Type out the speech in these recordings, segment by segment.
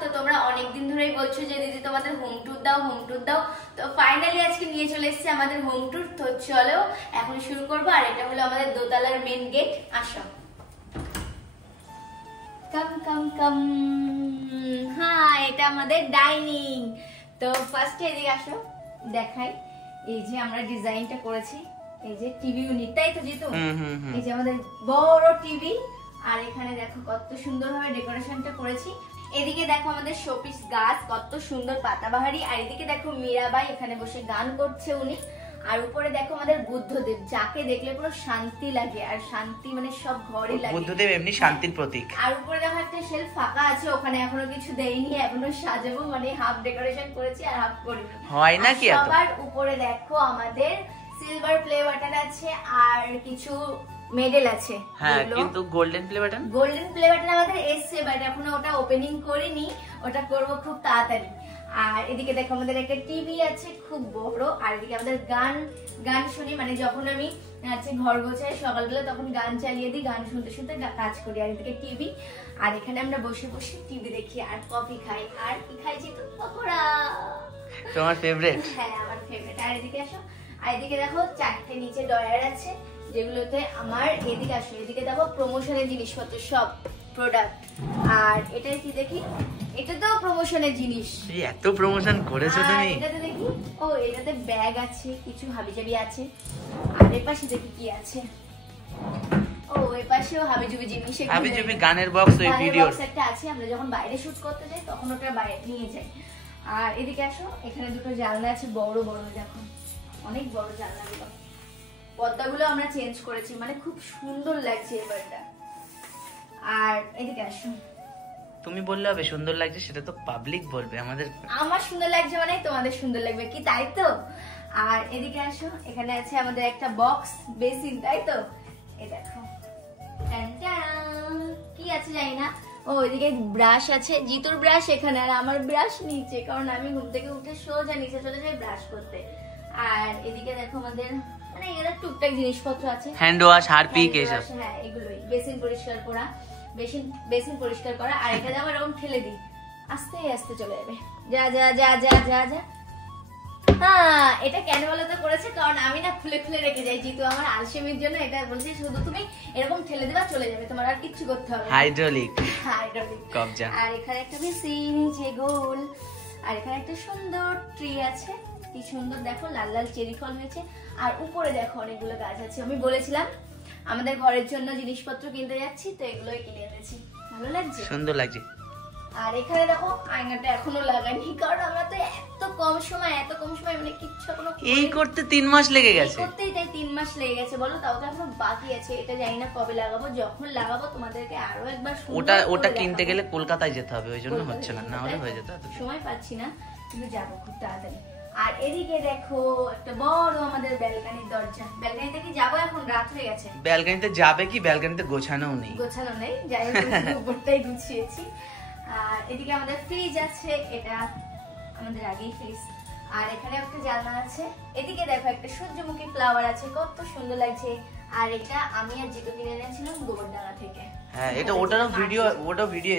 তো তোমরা অনেকদিন ধরেই বলছো যে দিদি তোমাদের হোম ট্যুর দাও, হোম ট্যুর দাও। তো ফাইনালি আজকে নিয়ে চলে এসেছি আমাদের হোম ট্যুর। তো চলো এখন শুরু করবো। আর এটা হলো আমাদের দোতলার মেন গেট। আসো, কাম কাম কাম। হ্যাঁ, এটা আমাদের ডাইনিং। তো ফার্স্টে এদিকে আসো, দেখাই। এই যে আমরা ডিজাইনটা করেছি, এই যে টিভি ইউনিট, তাই তো জিতু? এই যে আমাদের বড় টিভি। আর এখানে দেখো কত সুন্দরভাবে ডেকোরেশনটা করেছি। এদিকে দেখো আমাদের শোপিস গাছ, কত সুন্দর পাতাবাহারি। আর এদিকে দেখো মীরাবাই এখানে বসে গান করছে উনি। আর উপরে দেখো আমাদের বুদ্ধদেব, যাকে দেখলে পুরো শান্তি লাগে। আর শান্তি মানে সব ঘরে লাগে, বুদ্ধদেব এমনি শান্তির প্রতীক। আর উপরে দেখো একটা শেলফ ফাঁকা আছে, ওখানে এখনো কিছু দেইনি, এখনো সাজাবো। মানে হাফ ডেকোরেশন করেছি আর হাফ করিনি। হয় না কি এত? সবার উপরে দেখো আমাদের সিলভার প্লে বাটন আছে আর কিছু মেডেল আছে। হ্যাঁ, কিন্তু golden play button, golden play button আমাদের এসছে, বাট এখনো ওটা ওপেনিং করিনি, ওটা করব খুব তাড়াতাড়ি। আর এদিকে দেখো আমাদের একটা টিভি আছে খুব বড়। আর এদিকে আমাদের গান শুনি, মানে যখন আমি ঘর গোছাই সকালবেলা তখন গান চালিয়ে দিই, গান শুনতে শুনতে কাজ করি। আর এদিকে টিভি, আর এখানে আমরা বসে বসে টিভি দেখি আর কফি খাই। আর কি খাইছি তো পকোড়া, তোমার ফেভারিট? হ্যাঁ, আমার ফেভারিট। আর এদিকে আসো, আর এদিকে দেখো চারটে নিচে ডয়ার আছে, যেগুলোতে আমার, এদিকে আসো, এদিকে দেখো প্রমোশনের জিনিসপত্র সব প্রোডাক্ট। আর এটা কি দেখি, এটা তো প্রমোশনের জিনিস। এত প্রমোশন করেছো তুমি? এটাতে দেখি, ও এটাতে ব্যাগ আছে, কিছু হাবিজাবি আছে। আর এর পাশে দেখি কি আছে, ও এর পাশেও হাবিজাবি জিনিস, হাবিজাবি গানের বক্স, ওই ভিডিও একটা আছে, আমরা যখন বাইরে শুট করতে যাই তখন ওটা বাইরে নিয়ে যাই। আর এদিকে আসো, এখানে দুটো জানলা আছে বড় বড়, দেখো অনেক বড় জানলাগুলো। পর্দাগুলো আমরা চেঞ্জ করেছি, মানে খুব সুন্দর লাগছে এবারটা। আর এদিকে আসো, তুমি বললে হবে সুন্দর লাগছে, সেটা তো পাবলিক বলবে। আমার সুন্দর লাগছে মানে তোমাদের সুন্দর লাগবে কি, তাই তো? আর এদিকে আসো, এখানে আছে আমাদের একটা বক্স বেসিন, তাই তো? এই দেখো কি আছে জানি না। ও এদিকে ব্রাশ আছে, জিতুর ব্রাশ এখানে, আর আমার ব্রাশ নিচে, কারণ আমি ঘুম থেকে উঠে সোজা নিচে চলে যাই ব্রাশ করতে। আর এদিকে দেখো আমাদের মানে এগুলো টুকটাক জিনিসপত্র আছে, হ্যান্ড ওয়াশ, হারপিক, এসব। হ্যাঁ, এগুলোই। বেসিন পরিষ্কার করা, বেসিন পরিষ্কার করা। আর এটা যেমন এরকম ঠেলে দিই, আস্তে আস্তে চলে যাবে। যা যা যা যা যা যা। হ্যাঁ, এটা কেন বলতে করেছে, কারণ আমি না খুলে খুলে রেখে যাই। জিতু আমার আলসেমির জন্য এটা বলেছে, শুধু তুমি এরকম ঠেলে দেবা চলে যাবে, তোমার আর কিচ্ছু করতে হবে না। হাইড্রোলিক কবজা। আর এখানে একটা বেসিন যে গোল। আর এখানে একটা সুন্দর ট্রি আছে, কি সুন্দর দেখো, লাল লাল চেরি ফল হয়েছে। আর উপরে দেখো অনেকগুলো গাছ আছে। আমি বলেছিলাম আমাদের ঘরের জন্য জিনিসপত্র কিনতে যাচ্ছি, তো এগুলোই কিনে এনেছি। ভালো লাগছে, সুন্দর লাগছে। আর এখানে দেখো আয়নাটা এখনো লাগাইনি, কারণ আমরা তো এত কম সময় মানে কিচ্ছু এখনো এই করতে 3 মাস লেগে গেছে, করতেই তাই 3 মাস লেগে গেছে। বলো, তাও তো এখনো বাকি আছে। এটা জানি না কবে লাগাবো, যখন লাগাবো তোমাদেরকে আরো একবার ওটা কিনতে গেলে কলকাতায় যেতে হবে, ওই জন্য হচ্ছে না, না হলে হয়ে যেত। সময় পাচ্ছি না, কিন্তু যাবো খুব তাড়াতাড়ি। আর এদিকে দেখো একটা বড় আমাদের ব্যালকনির দরজা। ব্যালকনিতে কি যাবো, এখন রাত হয়ে গেছে। ব্যালকনিতে যাবে কি, ব্যালকনিতে গোছানো নেই, যাই হোক উপরটাই গুছিয়েছি। আর এদিকে আমাদের ফ্রিজ আছে, এটা আমাদের আগেই ফ্রিজ। আর এখানে একটা জানলা আছে। এদিকে দেখো একটা সূর্যমুখী ফ্লাওয়ার আছে, কত সুন্দর লাগছে। আর এটা আমি আর জিতু কিনে এনেছিলাম গোবরডাঙ্গা থেকে। হ্যাঁ, এটা ওটারও ভিডিও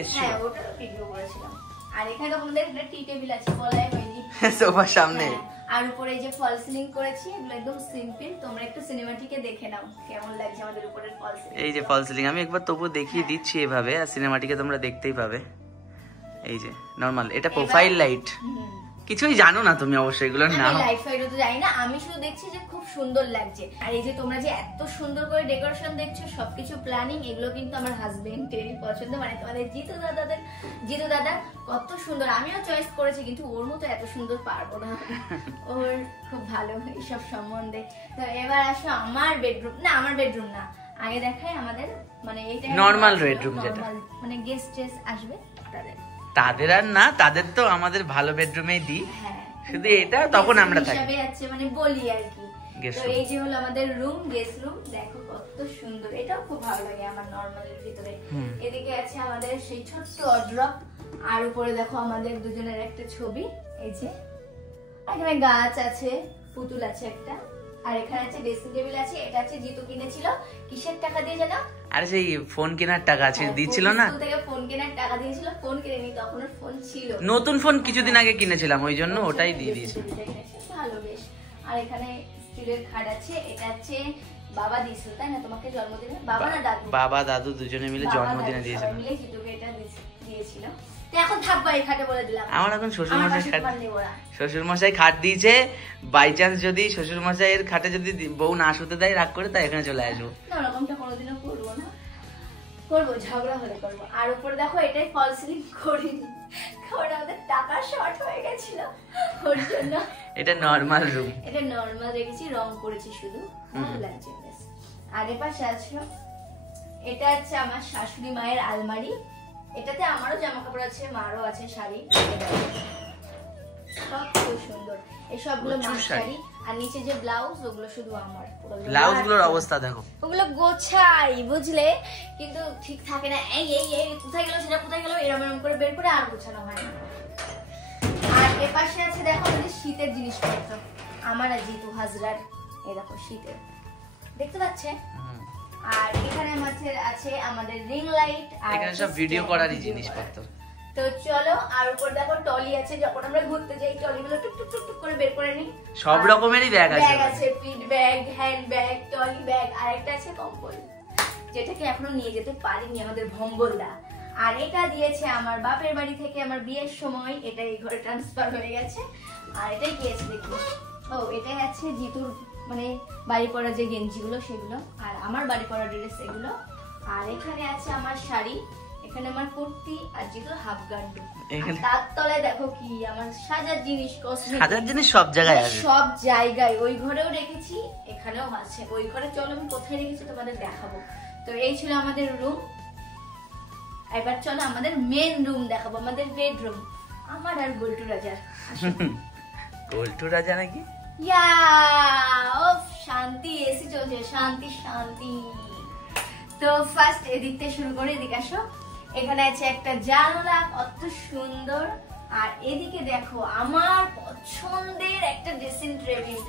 এসেছিল। হ্যাঁ, ওটারও ভিডিও করেছিলাম। আর এখানে তো আমাদের একটা টি টেবিল আছে, বলাই হয়নি, সোফার সামনে। আর উপরে এই যে ফল সিলিং করেছি, এগুলো একদম সিম্পল। তোমরা একটু সিনেমাটিকে দেখে নাও কেমন লাগছে আমাদের উপরের ফল সিলিং। এই যে ফল সিলিং আমি একবার তবু দেখিয়ে দিচ্ছি এভাবে, আর সিনেমাটিকে তোমরা দেখতেই পাবে। এই যে নরমাল, এটা প্রোফাইল লাইট। কিছুই জানো না তুমি অবশ্যই এগুলোর নাম। আমি লাইট ফাইটও তো জানি না, আমি শুধু দেখছি যে খুব সুন্দর লাগছে। আর এই যে তোমরা যে এত সুন্দর করে ডেকোরেশন দেখছো, সবকিছু প্ল্যানিং, এগুলো কিন্তু আমার হাজবেন্ডেরই পছন্দ। মানে তোমাদের জিতু দাদা কত সুন্দর। আমিও চয়েস করেছি, কিন্তু ওর মতো এত সুন্দর পারবো না। ওর খুব ভালো এইসব সম্বন্ধে। তো এবার আসো আমার বেডরুম না, আগে দেখাই আমাদের মানে এইটা নরমাল বেডরুম, যেটা মানে গেস্ট আসবে তাদের আর না, তাদের তো আমাদের ভালো বেডরুমেই দিই। হ্যাঁ, শুধু এটা তখন আমরা থাকি আছে, মানে বলি আর কি। তো এই যে হলো আমাদের রুম, গেস্ট রুম। দেখো কত সুন্দর, এটাও খুব ভালো লাগে আমার নরমালের ভিতরে। এদিকে আছে আমাদের সেই ছোট্ট ওয়ার্ড্রপ। আর উপরে দেখো আমাদের দুজনের একটা ছবি। এই যে এখানে গাছ আছে, পুতুল আছে একটা। আর এখানে আছে ড্রেসিং টেবিল আছে। এটা আছে জিতু কিনেছিল কিসের টাকা দিয়ে জানো? আরে সেই ফোন কেনার টাকা আছে দিচ্ছিল না, স্কুল থেকে ফোন কেনার টাকা দিয়েছিল। ফোন কিনেনি, তখন ওর ফোন ছিল, নতুন ফোন কিছুদিন আগে কিনেছিলাম, ওই জন্য ওটাই দিয়ে দিয়েছি। ভালো বেশ। আর এখানে স্টিলের খাট আছে। এটা আছে বাবা দিয়েছিল তাই না তোমাকে জন্মদিনে? বাবা না দাদু? বাবা দাদু দুজনে মিলে জন্মদিনে দিয়েছিল, মিলে জিতুকে এটা দিয়েছিল। তো এখন থাকবো এই খাটে, বলে দিলাম। আমার এখন শ্বশুর মশাই খাট দিয়েছে, বাই চান্স যদি শ্বশুর মশাইয়ের খাটে যদি বউ না শুতে দেয় রাগ করে, তাই এখানে চলে আসবো। না, ওরকমটা কোনোদিনও করবো না, করবো ঝগড়া হলে করবো। আর উপরে দেখো এটাই ফল সিলিং করিনি, কারণ আমাদের টাকা শর্ট হয়ে গেছিল ওর জন্য। এটা নরমাল রুম, এটা নরমাল রেখেছি, রং করেছি শুধু, ভালো লাগছে বেশ। আর এ পাশে আছে, এটা হচ্ছে আমার শাশুড়ি মায়ের আলমারি। এটাতে আমারও জামা কাপড় আছে, মারও আছে শাড়ি, সব খুব সুন্দর। এই সবগুলো মার শাড়ি, আর নিচে যে ব্লাউজ ওগুলো শুধু আমার। ব্লাউজ গুলোর অবস্থা দেখো, ওগুলো গোছাই বুঝলে, কিন্তু ঠিক থাকে না, এই এই এই কোথায় গেল সেটা কোথায় গেল এরকম এরকম করে বের করে আর গোছানো হয় না। আর এ পাশে আছে দেখো আমাদের শীতের জিনিসপত্র, আমার আর জিতু হাজরার, এই দেখো শীতের, দেখতে পাচ্ছে। আর এখানে আছে আমাদের রিং লাইট, আর এখানে সব ভিডিও করারই জিনিসপত্র। তো চলো, আর উপর দেখো টলি আছে, যখন আমরা ঘুরতে যাই টলিগুলো টুক টুক টুক টুক করে বের করে নিই। সব রকমেরই ব্যাগ আছে, ব্যাগ আছে, পিট bag, hand bag, trolley bag, আর একটা আছে কম্বল, যেটাকে এখনো নিয়ে যেতে পারিনি আমাদের ভম্বলদা। আর এটা দিয়েছে আমার বাপের বাড়ি থেকে আমার বিয়ের সময়, এটা এই ঘরে ট্রান্সফার হয়ে গেছে। আর এটাই গিয়েছে দেখো, ও এটাই আছে জিতুর মানে বাড়ি পরা যে গেঞ্জিগুলো সেগুলো, আর আমার বাড়ি পরা ড্রেস এগুলো। আর এখানে আছে আমার শাড়ি, এখানে আমার কুর্তি, আর জিতুর হাফ গান্ডু। তার তলায় দেখো কি আমার সাজার জিনিস, সাজার জিনিস সব জায়গায় আছে, সব জায়গায়। ওই ঘরেও রেখেছি, এখানেও আছে। ওই ঘরে চলো আমি কোথায় রেখেছি তোমাদের দেখাবো। তো এই ছিল আমাদের রুম। এবার চলো আমাদের মেন রুম দেখাবো, আমাদের বেডরুম, আমার আর গোল্টু রাজার। গোল্টু রাজা নাকি? ইয়া ও শান্তি, এসি চলছে, শান্তি শান্তি। তো ফার্স্ট এদিক থেকে শুরু করে, এদিকে আসো। এখানে আছে একটা জানলা, কত সুন্দর। আর এদিকে দেখো আমার পছন্দের একটা ড্রেসিং টেবিল।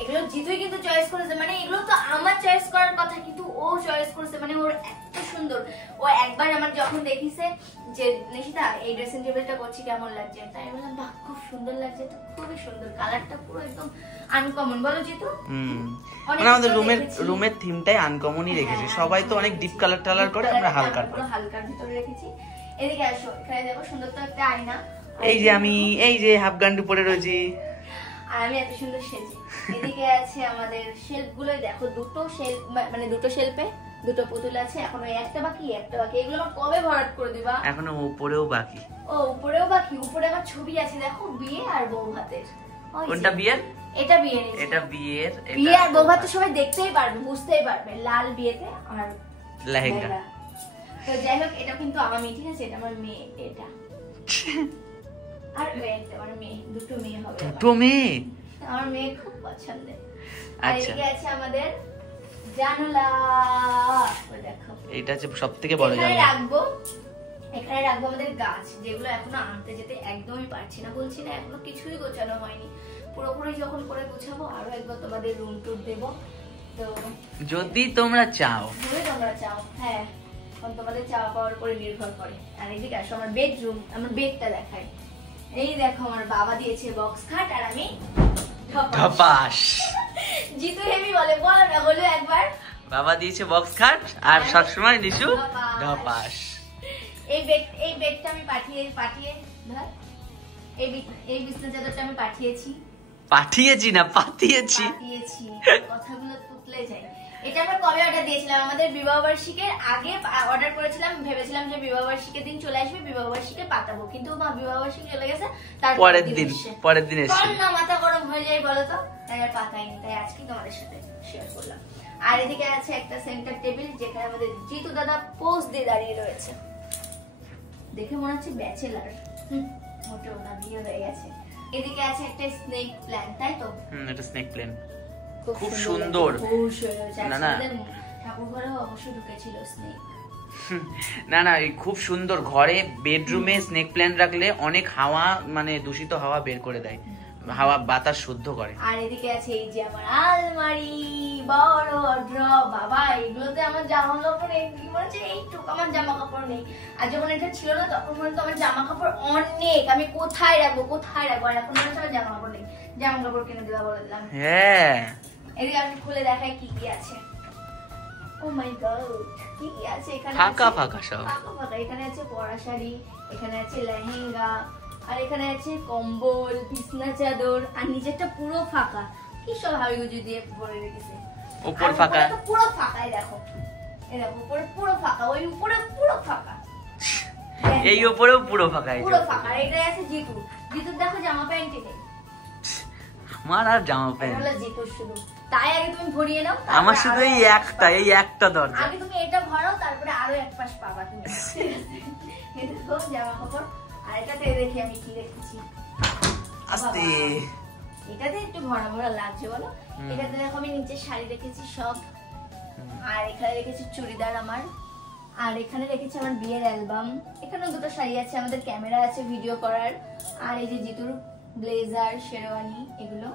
এগুলো জিতুই কিন্তু চয়েস করেছে, মানে এগুলো তো আমার চয়েস করার কথা, কিন্তু ও চয়েস করেছে, মানে ওর এত সুন্দর। ও একবার আমার যখন দেখিছে যে নিশিতা এই ড্রেসিং টেবিলটা করছি কেমন লাগছে, তাই বললাম বাহ খুব সুন্দর লাগছে, তো খুবই সুন্দর, কালারটা পুরো একদম আনকমন, বলো জিতু? মানে আমাদের রুমের থিমটাই আনকমনই রেখেছি, সবাই তো অনেক ডিপ কালার টালার করে, আমরা হালকার ভিতরে রেখেছি। এদিকে আসো, এখানে দেখো সুন্দর তো একটা আয়না, এই যে আমি এই যে হাফ গান্ডু পরে রয়েছি, আর আমি এত সুন্দর সেজে। এদিকে আছে আমাদের শেলফ গুলো, দেখো দুটো শেলফ, মানে দুটো শেলফে দুটো পুতুল আছে, এখনো একটা বাকি। এগুলো আমার কবে ভরাট করে দিবা? এখনো উপরেও বাকি। ও উপরেও বাকি, উপরে আমার ছবি আছে দেখো, বিয়ে আর বউ ভাতের। কোনটা বিয়ের? এটা বিয়ের। এটা বিয়ের, বিয়ে আর বউ ভাত তো সবাই দেখতেই পারবে, বুঝতেই পারবে, লাল বিয়েতে আর লেহেঙ্গা। তো যাই হোক, এটা কিন্তু আমি, ঠিক আছে, এটা আমার মেয়ে, এটা আর এটা আমার মেয়ে, দুটো মেয়ে হবে। দুটো মেয়ে? আমার মেয়ে খুব পছন্দের। আর এদিকে আছে আমাদের জানালা, দেখো এটা হচ্ছে সবথেকে বড় জানালা। এখানে রাখবো আমাদের গাছ, যেগুলো এখনো আনতে যেতে একদমই পারছি না, বলছি না এখনো কিছুই গোছানো হয়নি। পুরোপুরি যখন করে গোছাবো আরো একবার তোমাদের রুম টুর দেবো। তো যদি তোমরা চাও, হ্যাঁ, তোমাদের চাওয়া পাওয়ার উপরে নির্ভর করে। আর এদিকে আসো আমার বেডরুম, আমার বেডটা দেখাই। এই দেখো আমার বাবা দিয়েছে বক্স খাট, আর আমি ধপাস। জিতু হেমি বলে, বলো না, বলো একবার। বাবা দিয়েছে বক্স খাট, আর সবসময় নিশু ধপাস। এই বেডটা আমি পাঠিয়ে ধর, এই বিছনা চাদরটা আমি পাঠিয়েছি না পাঠিয়েছি, কথাগুলো তুতলে যায়। এটা আমরা কবে অর্ডার দিয়েছিলাম? আমাদের বিবাহবার্ষিকীর আগে অর্ডার করেছিলাম, ভেবেছিলাম যে বিবাহবার্ষিকীর দিন চলে আসবে, বিবাহবার্ষিকী পাতাবো, কিন্তু মা বিবাহবার্ষিকী চলে গেছে, তার পরের দিন এসে না মাথা গরম হয়ে যায় বলো তো, তাই আর পাতাইনি, তাই আজকে তোমাদের সাথে শেয়ার করলাম। আর এদিকে আছে একটা সেন্টার টেবিল, যেখানে আমাদের জিতু দাদা পোজ দিয়ে দাঁড়িয়ে রয়েছে, দেখে মনে হচ্ছে ব্যাচেলার, মোটেও না, বিয়ে হয়ে গেছে। এদিকে আছে একটা স্নেক প্ল্যান্ট, তাই তো? এটা স্নেক প্ল্যান্ট, খুব সুন্দর। না ঠাকুর ঘরেও অবশ্যই ঢুকেছিল স্নেক। না খুব সুন্দর। ঘরে বেডরুমে স্নেক প্ল্যান্ট রাখলে অনেক হাওয়া, মানে দূষিত হাওয়া বের করে দেয়, হাওয়া বাতাস শুদ্ধ করে। আর এদিকে আছে এই যে আমার আলমারি, বড় ড্রপ। বাবা এগুলোতে আমার জামা কাপড় নেই, কি বলছে এইটুকু আমার জামা কাপড় নেই। আর যখন এটা ছিল না তখন মনে হতো আমার জামা কাপড় অনেক, আমি কোথায় রাখবো কোথায় রাখবো। আর এখন মনে হচ্ছে আমার জামা কাপড় নেই, জামা কাপড় কিনে দেওয়া বলে দিলাম। হ্যাঁ এদিকে আমি খুলে দেখাই কি কি আছে। ও মাই গড, কি কি আছে এখানে? ফাঁকা ফাঁকা সব, ফাঁকা ফাঁকা। এখানে আছে পরা শাড়ি, এখানে আছে লেহেঙ্গা, আর এখানে আছে কম্বল, বিছনা চাদর, আর নিচেরটা পুরো ফাঁকা। কি সব হাবিগুজি দিয়ে ভরে রেখেছে। উপর ফাঁকা, পুরো ফাঁকাই দেখো, এই দেখো উপরে পুরো ফাঁকা, ওই উপরে পুরো ফাঁকা, এই উপরেও পুরো ফাঁকা, পুরো ফাঁকা। আর এটাই আছে জিতু, জিতুর দেখো জামা প্যান্ট নেই। আমার আর জামা প্যান্ট হলো জিতুর শুধু। তাই আগে তুমি ভরিয়ে নাও, আমার শুধু এই একটা দরজা। আগে তুমি এটা ভরাও, তারপরে আরো এক পাশ পাবা তুমি। এটা তো জামা কাপড়। আর এটাতে দেখি আমি কি রেখেছি। আস্তে, এটাতে একটু ভরা ভরা লাগছে বলো। এটাতে দেখো আমি নিচে শাড়ি রেখেছি সব, আর এখানে রেখেছি চুড়িদার আমার, আর এখানে রেখেছি আমার বিয়ের অ্যালবাম। এখানেও দুটো শাড়ি আছে, আমাদের ক্যামেরা আছে ভিডিও করার, আর এই যে জিতুর ব্লেজার, শেরওয়ানি এগুলো।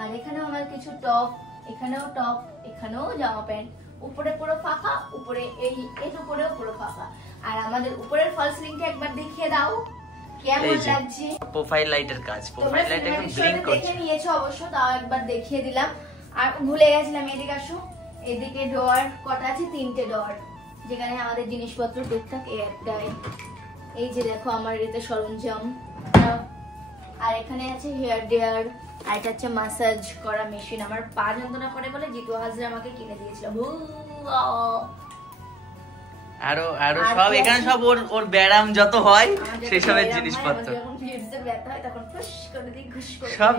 আর এখানেও আমার কিছু টপ, এখানেও টপ, এখানেও জামা প্যান্ট। উপরে পুরো ফাঁকা, উপরে এই উপরেও পুরো ফাঁকা। আর আমাদের উপরের ফল সিলিংটা একবার দেখিয়ে দাও কেমন লাগছে। প্রোফাইল লাইটের কাজ, প্রোফাইল লাইট একদম ব্লিঙ্ক করছে। দেখে নিয়েছো অবশ্য, তাও একবার দেখিয়ে দিলাম। আর ভুলে গেছিলাম, এদিকে আসো। এদিকে ডোর কটা আছে? 3টে ডোর, যেখানে আমাদের জিনিসপত্র টুকটাক এই একটাই। এই যে দেখো আমার এতে সরঞ্জাম। আর এখানে আছে হেয়ার ড্রায়ার, আর এটা হচ্ছে ম্যাসাজ করা মেশিন। আমার পা যন্ত্রণা করে বলে জিতু হাজরা আমাকে কিনে দিয়েছিল। আরো আরো সব এখানে সব ওর ব্যায়াম যত হয় সেসবের জিনিসপত্র, সব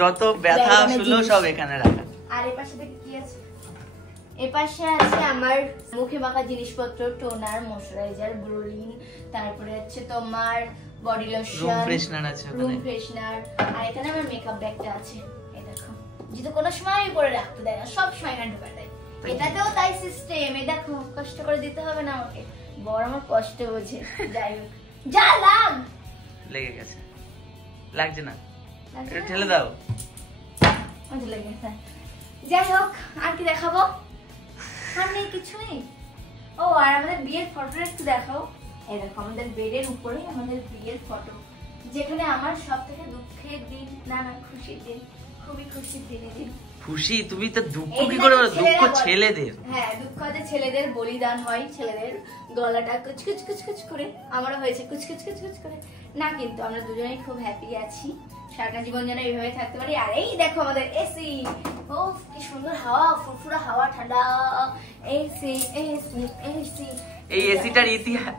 যত ব্যথা শুলো সব এখানে রাখা। আর এই পাশে দেখি কি আছে? এই পাশে আছে আমার মুখে মাখা জিনিসপত্র, টোনার, ময়শ্চারাইজার, ব্রোলিন, তারপরে হচ্ছে তোমার বডি লোশন, রুম ফ্রেশনার আছে, রুম ফ্রেশনার। আর এখানে আমার মেকআপ ব্যাগটা আছে, এই দেখো। যেটা কোনো সময় পরে রাখতে দেয় না, সব সময় এখানে ঢোকা দেয়। এটাতেও তাই সিস্টেম, এই দেখো কষ্ট করে দিতে হবে না আমাকে, বড় আমার কষ্ট বোঝে। যাই হোক, যা লাগ লেগে গেছে, লাগছে না, এটা ঠেলে দাও। যাই হোক, আর কি দেখাবো? আর নেই কিছুই। ও আর আমাদের বিয়ের ফটোটা একটু দেখাও। এই দেখো আমাদের বেডের উপরে আমাদের বিয়ের ফটো, যেখানে আমার সব থেকে দুঃখের দিন, না খুশির দিন, খুবই খুশির দিন। এই দিন খুশি, তুমি তো দুঃখ কি করে বলো? দুঃখ ছেলেদের। হ্যাঁ, দুঃখ আছে ছেলেদের, বলিদান হয় ছেলেদের, গলাটা কুচকুচ কুচকুচ করে। আমারও হয়েছে কুচকুচ কুচকুচ করে না, কিন্তু আমরা দুজনেই খুব হ্যাপি আছি। সারাটা জীবন যেন এইভাবে থাকতে পারি। আর এই দেখো আমাদের এসি, ও কি সুন্দর হাওয়া, ফুরফুরা হাওয়া, ঠান্ডা এসি এসি এসি। এই এসিটার ইতিহাস,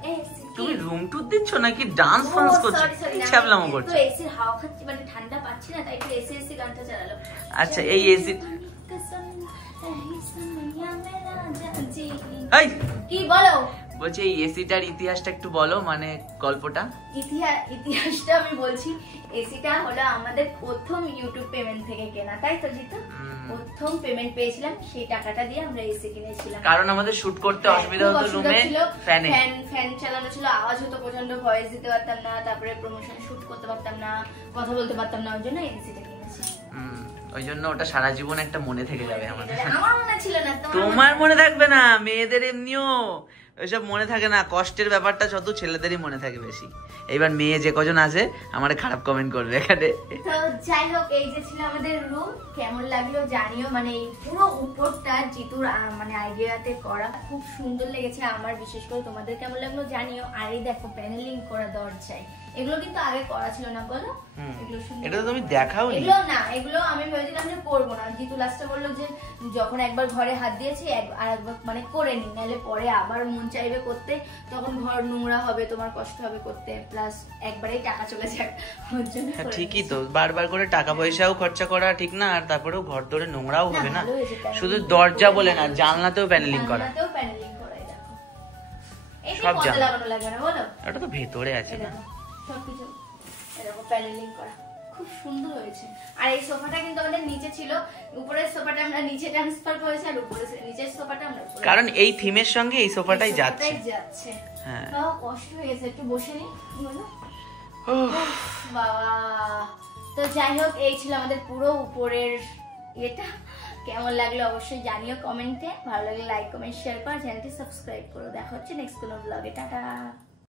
তুমি রুম টুর দিচ্ছ নাকি ডান্স ফান্স করছো? ছাবলামো করছো? তো এসির হাওয়া খাচ্ছি, মানে ঠান্ডা পাচ্ছি না, তাই তো এসি এসি গানটা চালালো। আচ্ছা, এই এসি কি বলো? বলছি এই এসিটার ইতিহাসটা একটু বলো, মানে গল্পটা। ইতিহাসটা আমি বলছি। এসিটা হলো আমাদের প্রথম ইউটিউব পেমেন্ট থেকে কেনা, তাই তো জিতু? প্রথম পেমেন্ট পেয়েছিলাম, সেই টাকাটা দিয়ে আমরা এসি কিনেছিলাম। কারণ আমাদের শুট করতে অসুবিধা হতো, রুমে ফ্যান চালানো ছিল, আওয়াজ হতো প্রচন্ড, ভয়েস দিতে পারতাম না, তারপরে প্রমোশন শুট করতে পারতাম না, কথা বলতে পারতাম না, ওই জন্য এসিটা কিনেছি। ওই জন্য ওটা সারা জীবন একটা মনে থেকে যাবে আমাদের। আমার মনে ছিল না, তোমার মনে থাকবে না, মেয়েদের এমনিও ওইসব মনে থাকে না, কষ্টের ব্যাপারটা শুধু ছেলেদেরই মনে থাকে বেশি। এইবার মেয়ে যে কজন আছে আমার খারাপ কমেন্ট করবে এখানে। তো যাই হোক, এই যে ছিল আমাদের রুম, কেমন লাগলো জানিও। মানে এই পুরো উপরটা জিতুর মানে আইডিয়াতে করা, খুব সুন্দর লেগেছে আমার, বিশেষ করে তোমাদের কেমন লাগলো জানিও। আর এই দেখো প্যানেলিং করা দরজায়, এগুলো কিন্তু আগে করা ছিল না বলো? এগুলো সুন্দর, এটা তো তুমি দেখাও নি। এগুলো না, এগুলো আমি ভেবেছিলাম যে করবো না, জিতু লাস্টে বললো যে যখন একবার ঘরে হাত দিয়েছি আর একবার মানে করে নি, নাহলে পরে আবার মন চাইবে করতে, তখন ঘর নোংরা হবে, তোমার কষ্ট হবে করতে, প্লাস একবারেই টাকা চলে যাক। ঠিকই তো, বারবার করে টাকা পয়সাও খরচা করা ঠিক না, আর তারপরেও ঘর ধরে নোংরাও হবে না। শুধু দরজা বলে না, জানলাতেও প্যানেলিং করা, সব জানলা লাগবে না বলো? ওটা তো ভেতরে আছে না, সবকিছু এরকম প্যানেলিং করা, খুব সুন্দর হয়েছে। আর এই সোফাটা কিন্তু আমাদের নিচে ছিল, উপরের সোফাটা আমরা নিচে ট্রান্সফার করেছি, আর উপরে নিচের সোফাটা আমরা উপরে, কারণ এই থিমের সঙ্গে এই সোফাটাই যাচ্ছে। হ্যাঁ, কষ্ট হয়ে গেছে, একটু বসে নি বলো। বাবা তো যাই হোক, এই ছিল আমাদের পুরো উপরের এটা। কেমন লাগলো অবশ্যই জানিও কমেন্টে। ভালো লাগলে লাইক কমেন্ট শেয়ার করো, চ্যানেলটি সাবস্ক্রাইব করো। দেখা হচ্ছে নেক্সট কোনো ব্লগে। টাটা।